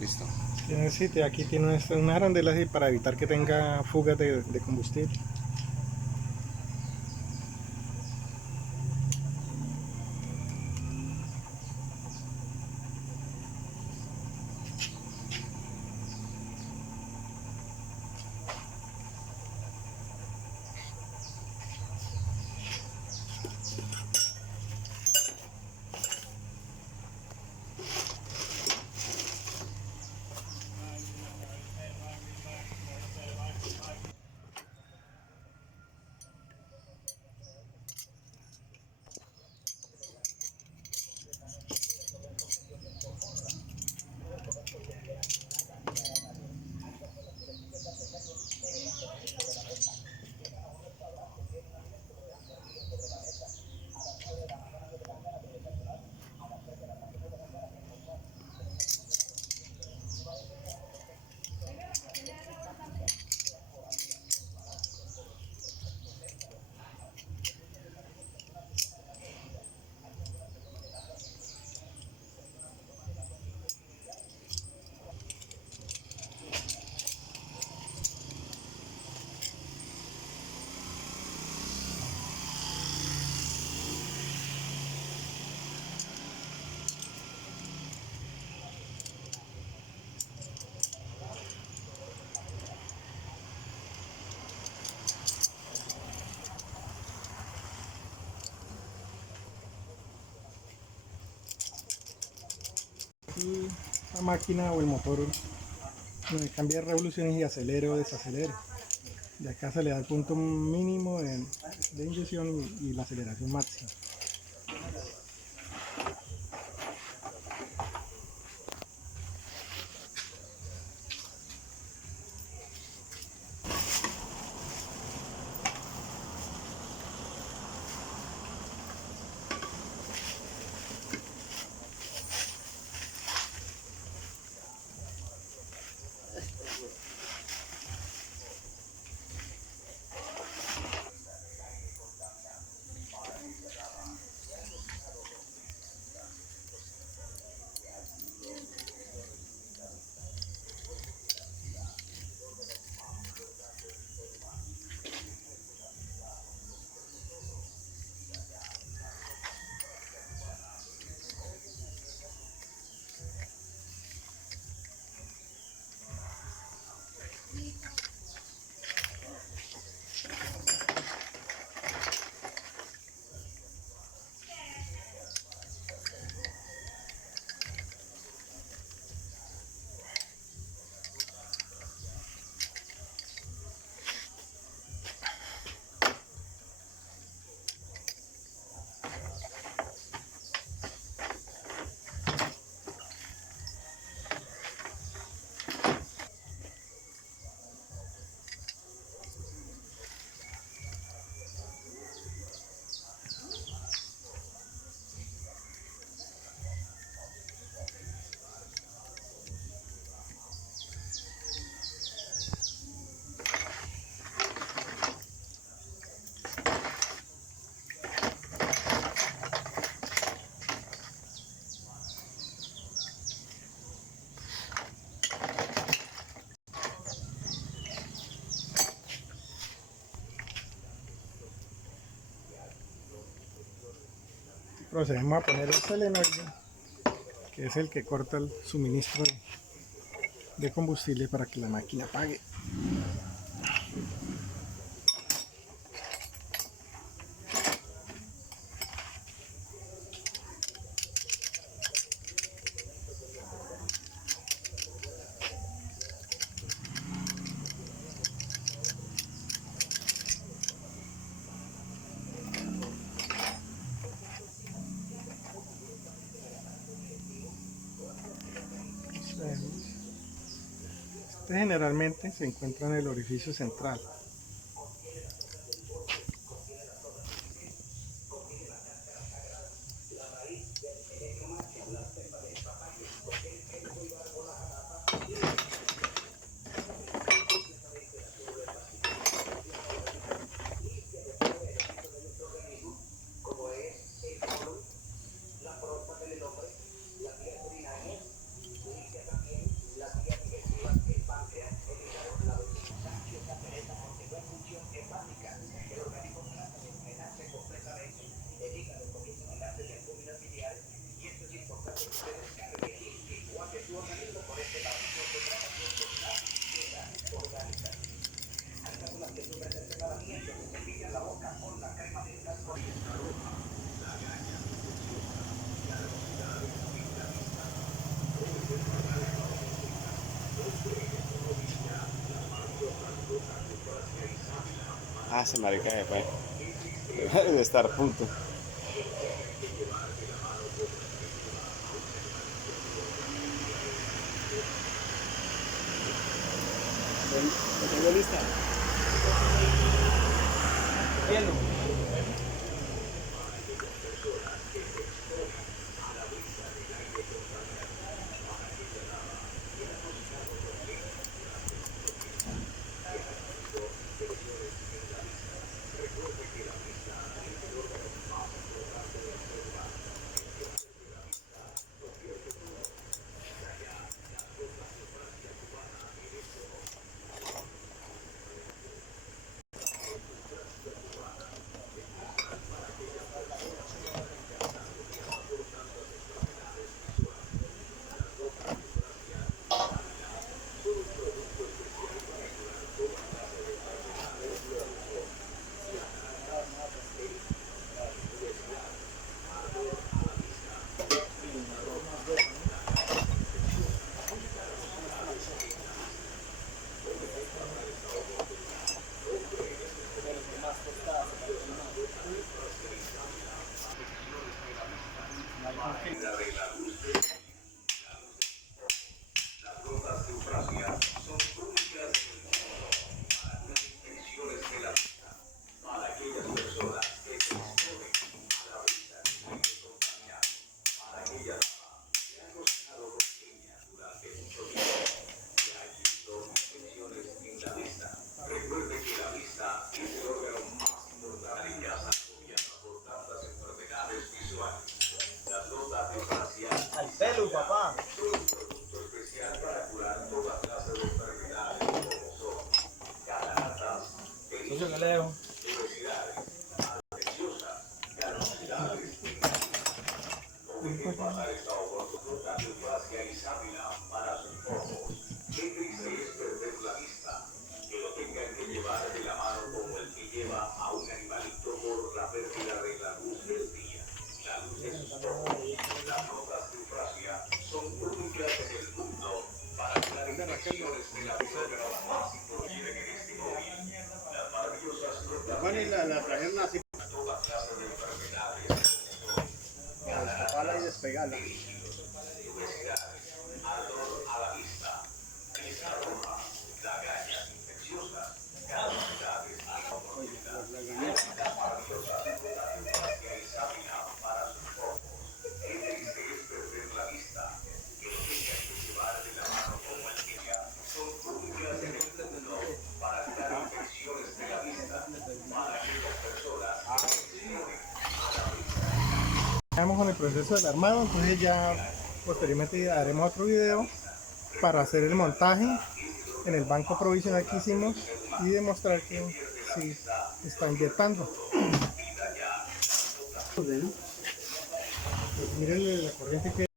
Listo. Sí, aquí tiene una arandela así para evitar que tenga fugas de combustible. Y la máquina o el motor cambia revoluciones y acelere o desacelere. De acá se le da el punto mínimo de inyección y la aceleración máxima. Procedemos a poner el solenoide, que es el que corta el suministro de combustible para que la máquina apague. Este generalmente se encuentra en el orificio central. Ah, ese marica se fue. Debe estar a punto. ¿Lo tengo lista? Viendo. Al pelo, papá. Socio, ¿qué le dejo? Bueno, y la trajeron así para destaparla y despegarla. Estamos con el proceso del armado, entonces ya posteriormente haremos otro video para hacer el montaje en el banco provisional que hicimos y demostrar que sí está inyectando. Miren la corriente que